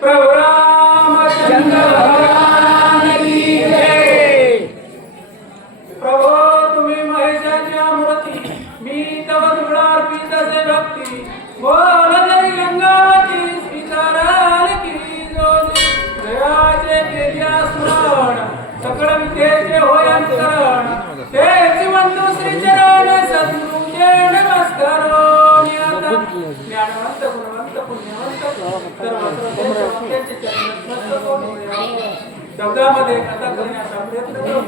प्रभु रामचंद्र भगवान की जय। प्रभो तुम्ही महेशाची मूर्ती, मी तव दुर्गार्पित से भक्ती, बोल जय गंगावती सीताराम की जोडी। जयाचे केल्या स्मरण, सकळ विद्येचे होय अंतरण, तेच म्हणतो श्री चरण सद्गुरूचे नमस्कारो। ज्ञानवंत गुणवंत पुण्यवंत सर्वत्र चरण नतमस्तक होऊन शब्दामध्ये कथा करण्याचा प्रयत्न करू।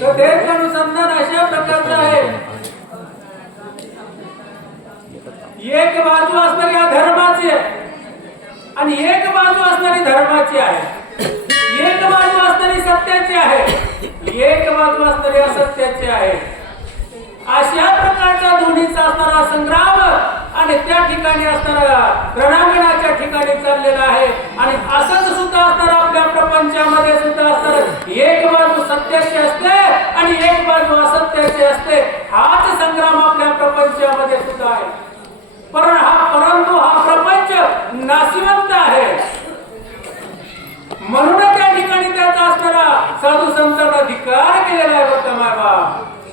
कथेचं अनुसंधान अशा प्रकारचं आहे, एक बाजू असणारी धर्माची आणि एक बाजू असणारी धर्माची आहे, एक बाजू असणारी सत्याची आहे, एक बाजू असणारी असत्याची आहे। अशा प्रकारचा दोन्हीचा असणारा संग्राम आणि त्या ठिकाणी असणारा रणांगणाच्या ठिकाणी चाललेला आहे। आणि असंच सुद्धा असणार आपल्या प्रपंचामध्ये सुद्धा असणार, एक बाजू सत्याची असते आणि एक बाजू असत्याची असते। हाच संग्राम आपल्या प्रपंचामध्ये सुद्धा आहे। परंतु हा प्रपंच नाशिवंत आहे, म्हणून त्या ठिकाणी त्याचा असणारा साधू संतांना धिक्कार केलेला आहे बघा।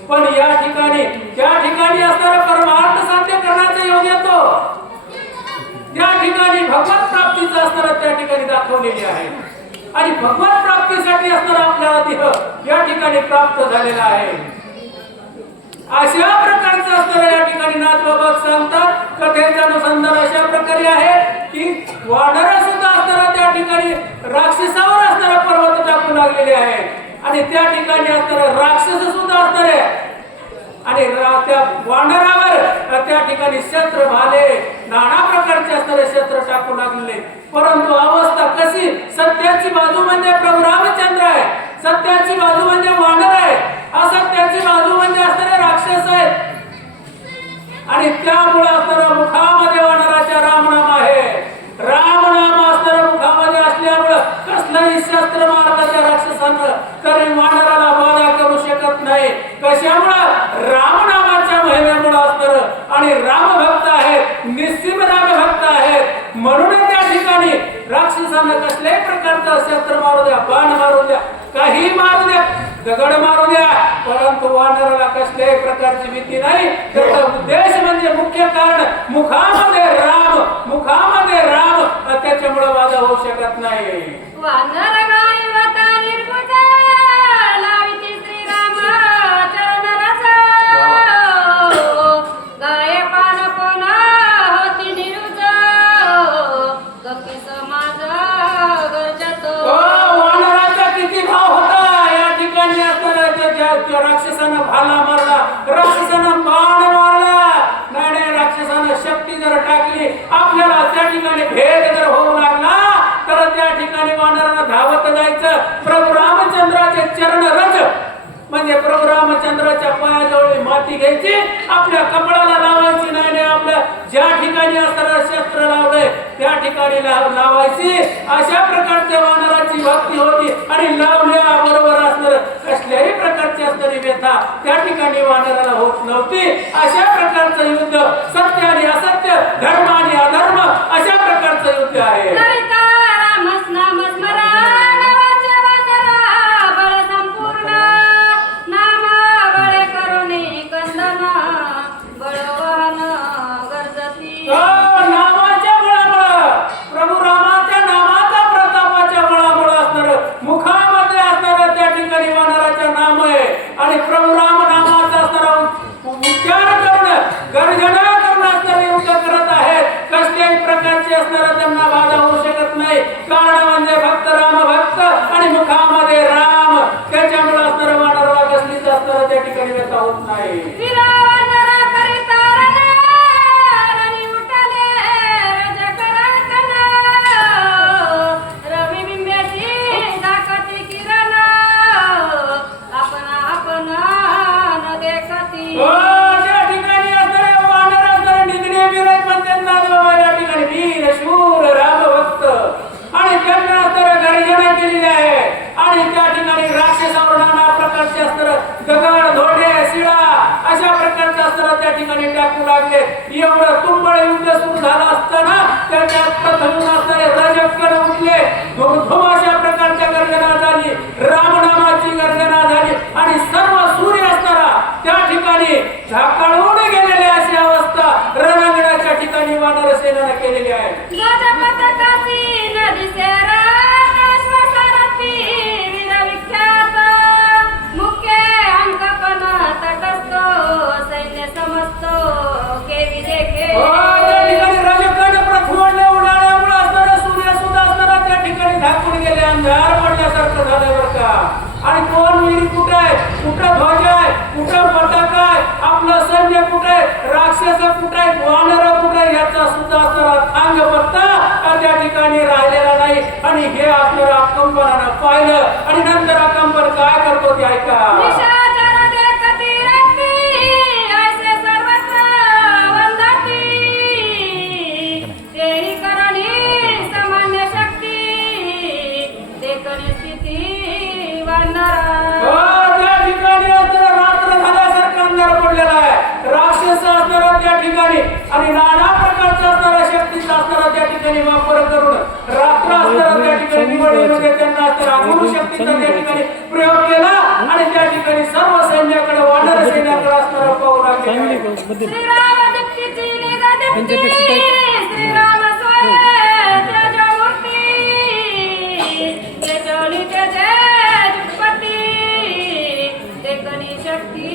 पण या ठिकाणी त्या ठिकाणी असणारा परमार्थ साध्य करण्याचा योग येतो, त्या ठिकाणी भगवत प्राप्तीचा असणारा त्या ठिकाणी दाखवलेली आहे। आणि भगवत प्राप्तीसाठी असणारा आपल्याला देह या ठिकाणी प्राप्त झालेला आहे। अशा प्रकारचं असणारा या ठिकाणी नाथबाबा सांगतात, कथेचं अनुसंधान अशा प्रकारे आहे की वानर सुद्धा असणारा त्या ठिकाणी राक्षसावर असणारा पर्वत टाकू लागलेले आहे आणि त्या ठिकाणी असणारा राक्षस सुद्धा असणार आहे आणि त्या वानरावर त्या ठिकाणी शस्त्र भाले नाना प्रकारचे असणारे शस्त्र टाकू लागले। परंतु अवस्था कशी, सत्याची बाजू म्हणजे प्रभू रामचंद्र आहे, सत्याची बाजू म्हणजे वानर आहे, असत्याची बाजू म्हणजे असणारे राक्षस आहेत। आणि त्यामुळे असणारा मुखामध्ये वानराच्या रामनाम आहे, रामनाम असणारा मुखामध्ये असल्यामुळे कसलंही शस्त्र मारलं त्या राक्षसानं तरी वानराला बाधा करू शकत नाही। कशामुळे रामनामाच्या महिमेमुळे असणार आणि रामभक्त आहेत, निस्सीम रामभक्त आहेत, म्हणून त्या ठिकाणी राक्षसांना कसल्याही प्रकारचं शस्त्र मारू द्या, बाण मारू द्या, काही मारू द्या, दगड मारू द्या, परंतु वानराला कसल्याही प्रकारची भीती नाही। त्याचा उद्देश म्हणजे मुख्य कारण मुखामध्ये राम, मुखामध्ये राम, त्याच्यामुळे बाधा होऊ शकत नाही। वानर गायवता निर्भुज लाविती श्रीराम चरण रस, गाय पान पण होती निरुज, गप्पी समाज गरजतो। वानराचा किती भाव होता या ठिकाणी असणारा त्या राक्षसानं भाला मारला, राक्षसानं बाण मारला, नाही राक्षसानं शक्ती जर टाकली, आपल्याला त्या ठिकाणी भेद जर होऊ लागला तर त्या ठिकाणी वानरानं धावत जायचं। प्रभू रामचंद्राचे चरण रज म्हणजे प्रभू रामचंद्राच्या पायाजवळ माती घ्यायची, आपल्या कपाळाला लावायची, नाही आपल्या ज्या ठिकाणी असणारा शस्त्र लावलंय त्या ठिकाणी लावायची। अशा प्रकारच्या वानराची भक्ती होती आणि लावल्या बरोबर असणार कसल्याही प्रकारची असणारी व्यथा त्या ठिकाणी वानराला होत नव्हती। अशा प्रकारचं युद्ध सत्य आणि असत्य, धर्म आणि अधर्म अशा प्रकारचं युद्ध आहे। नामाच्या बळामुळे, प्रभू रामाच्या नामाच्या प्रतापाच्या बळामुळे असणार मुखामध्ये असणारा त्या ठिकाणी वानराच्या नाम आहे आणि प्रभू राम नामाचा असणारा उच्चार करणं, गर्जना करणं असणारे युद्ध करत आहेत। कसल्याही प्रकारचे असणारा त्यांना बाधा होऊ शकत नाही, कारण म्हणजे भक्त राम भक्त आणि मुखामध्ये राम, त्याच्यामुळे असणारा वानराला कसलीच असणारा त्या ठिकाणी व्यथा होत नाही। दगड धोंडे शिळा अशा प्रकारचं असणारा ठिकाणी टाकू लागले. एवढं तुंबळ युद्ध सुरू झालं असताना त्याच्यात प्रथम असणारे रजकगण उठले. धुम अशा प्रकारच्या गर्जना झाली, रामनामाची गर्जना झाली आणि सर्व सूर्य असणारा त्या ठिकाणी झाकाळून गेलेले अशी अवस्था रणांगणाच्या ठिकाणी वानर सेनेने केलेली आहे. गजपतकाची नदी सेरा काश्मसारथी वीरविख्यात मुख्य अंकपण तटस्थ सैन्य समस्त केवी देखे. त्या ठिकाणी रजकगण प्रथमडले उन्हाळ्यामुळे असणारा सूर्य सुद्धा असणारा त्या ठिकाणी झाकून गेले, अंधार पडल्यासारखं झालं बरं का. आणि कोण वीर कुठे आहे, कुठं ध्वज आहे, कुठं पताका आहे, आपलं सैन्य कुठे, राक्षस कुठे, वानर कुठे, याचा सुद्धा असणारा थांग पत्ता त्या ठिकाणी राहिलेला नाही. आणि हे असणारा कंपनानं पाहिलं आणि नंतर कंपन काय करतो ते ऐका. निशाचर देखती रक्ती ऐसे सर्वत्र वंदती तेही करणी सामान्य शक्ती देखणी स्थिती वानरा. त्या ठिकाणी असणारा रात्र झाल्यासारखा अंधार पडलेला आहे. राक्षस असणारा त्या ठिकाणी आणि नाना प्रकारचा असणारा शक्तीचा असणारा त्या ठिकाणी वापर करून रात्र असणारा त्या ठिकाणी निवडणुकीमध्ये त्यांना असणारा अगुण शक्तीचा त्या ठिकाणी प्रयोग केला आणि त्या ठिकाणी सर्व सैन्याकडे वानर सैन्याकडे असणारा पाहू लागले. श्रीराम दीप्तीची निगा दीप्ती श्रीराम स्वय तेजमूर्ती तेजोनी तेजे जुगपती देखणी शक्ती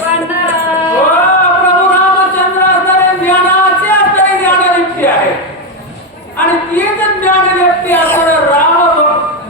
वानरा. प्रभू रामचंद्र असणारे ज्ञानाचे असणारे ज्ञानदीप्ती आहे आणि तीच ज्ञानदीप्ती असणारा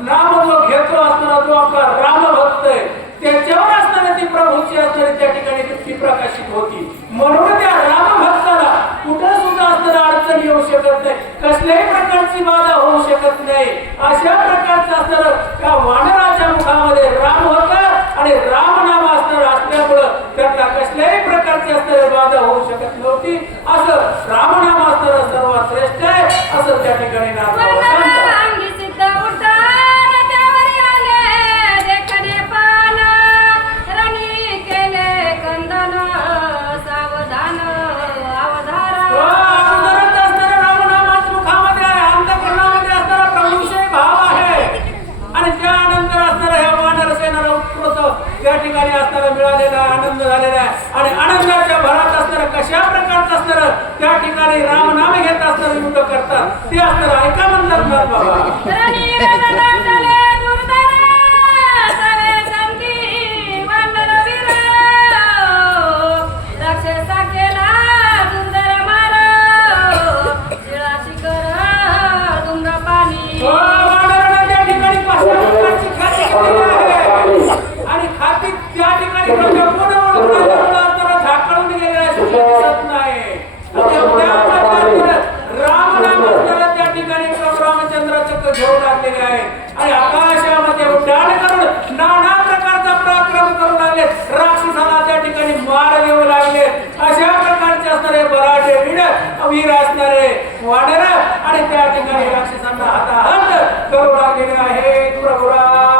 नाम जो घेतो असणारा जो आपला रामभक्त आहे त्याच्यावर असणारी ती प्रभूची असणारी त्या ठिकाणी दीप्ती प्रकाशित होती. म्हणून त्या रामभक्ताला कुठं सुद्धा असणारा अडचण येऊ शकत नाही, कसल्याही प्रकारची बाधा होऊ शकत नाही. अशा प्रकारचं असणारं त्या वानराच्या मुखामध्ये राम होता आणि रामनाम असणारं असल्यामुळं त्याला कसल्याही प्रकारची असणारी बाधा होऊ शकत नव्हती. असं रामनाम असणारं सर्वात श्रेष्ठ आहे असं त्या ठिकाणी नाम सांगतात. अंगी सिद्ध उड्डाण त्यावरी आले देखणे पान रणी केले कंदन सावधान अवधारा. अगोदरच असणारा रामनामाच्या मुखामध्ये आहे, अंतःकरणामध्ये असणारा प्रभूविषयी भाव आहे आणि त्यानंतर असणारा ह्या वानर सेनेला उत्कृष्ट त्या ठिकाणी असणारा मिळालेला आनंद झालेला आहे आणि आनंदाच्या भरात असणारा कशा प्रकारचं असणारं त्या ठिकाणी रामनाम घेत असणारं युद्ध करतात ते असणारं ऐका म्हणतात बाबा. रणी वेदनांतले दुर्धर सवे संधी वानर वीर राक्षसा केला दुर्धर मार शिळा शिखर धुम्र पाणी. वानरानं त्या ठिकाणी पाचव्या प्रकारची खाती केलेली आहे आणि खाती त्या ठिकाणी कोण ओळखला झाकळून गेलेला दिसत नाही. रामनाम असणारा त्या ठिकाणी प्रभू रामचंद्राचं घेऊ लागलेले आहे आणि आकाशामध्ये उड्डाण करून नाना प्रकारचा पराक्रम करू लागले. राक्षसाला त्या ठिकाणी मार देऊ लागले. अशा प्रकारचे असणारे बराडे वीर असणारे वानर आणि त्या ठिकाणी राक्षसांना हाताहात करू लागलेले आहे.